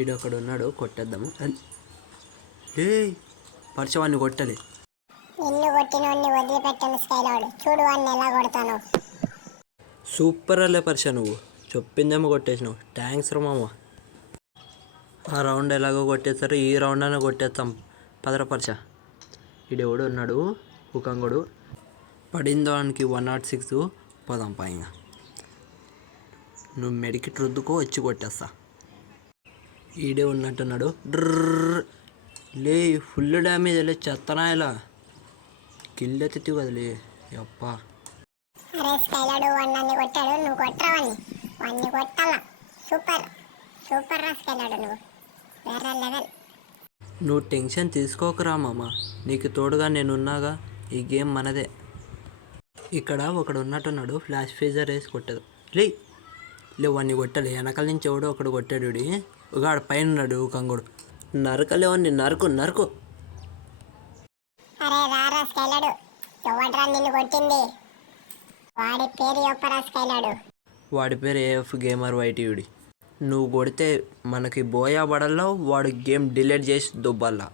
ఈడొకడు ఉన్నాడు, కొట్టేద్దాము. ఏ పరచవాన్ని కొట్టాలి. నిన్ను కొట్టినోడిని వదిలిపెట్టను స్కైలాడ్, చూడు వాడిని ఎలా కొడతాను. సూపర్ అల్లే పరచ, నువ్వు చెప్పిందేమో కొట్టేసినావు. థ్యాంక్స్ రా మామ. ఆ రౌండ్ ఎలాగో కొట్టేస్తారు, ఈ రౌండ్ అయినా కొట్టేస్తాం. పదర పరచ. ఈడెవడు ఉన్నాడు ఉకంగుడు, పడిందో వానికి 106. పోదాం పైన. నువ్వు మెడికి రుద్దుకో, వచ్చి కొట్టేస్తా. ఈడే ఉన్నట్టున్నాడు. డ్రర్ లే, ఫుల్ డ్యామేజ్ లే, చెత్తనా ఇలా కిల్ ఎత్తి కదలే అప్ప. అరే స్కైలాడ్ వాడిని నన్ను కొట్టాడు, నువ్వు కొట్టరావని వాడిని కొట్టాలా. సూపర్ సూపర్ రా స్కైలాడ్, నువ్వు వేరే లెవెల్. నువ్వు టెన్షన్ తీసుకోకరా మామ, నీకు తోడుగా నేనున్నాగా. ఈ గేమ్ మనదే. ఇక్కడ ఒకడు ఉన్నట్టున్నాడు, ఫ్లాష్ ఫీజర్ వేసి కొట్టదు. లే వాడిని కొట్టాలి. వెనకాల నుంచి ఎవడో ఒకడు కొట్టాడు. ఆడ పైన ఉన్నాడు కంగుడు. నరకలేవని నరకు నరకు. అరే రారా స్కైలాడ్, ఎవడ్రా నిన్ను కొట్టింది? వాడి పేరు చెప్పరా స్కైలాడ్. వాడి పేరు ఏఎఫ్ గేమర్ వైటీయుడి. నువ్వు కొడితే మనకి బోయా పడల్లో, వాడు గేమ్ డిలీట్ చేసి దుబ్బల్లా.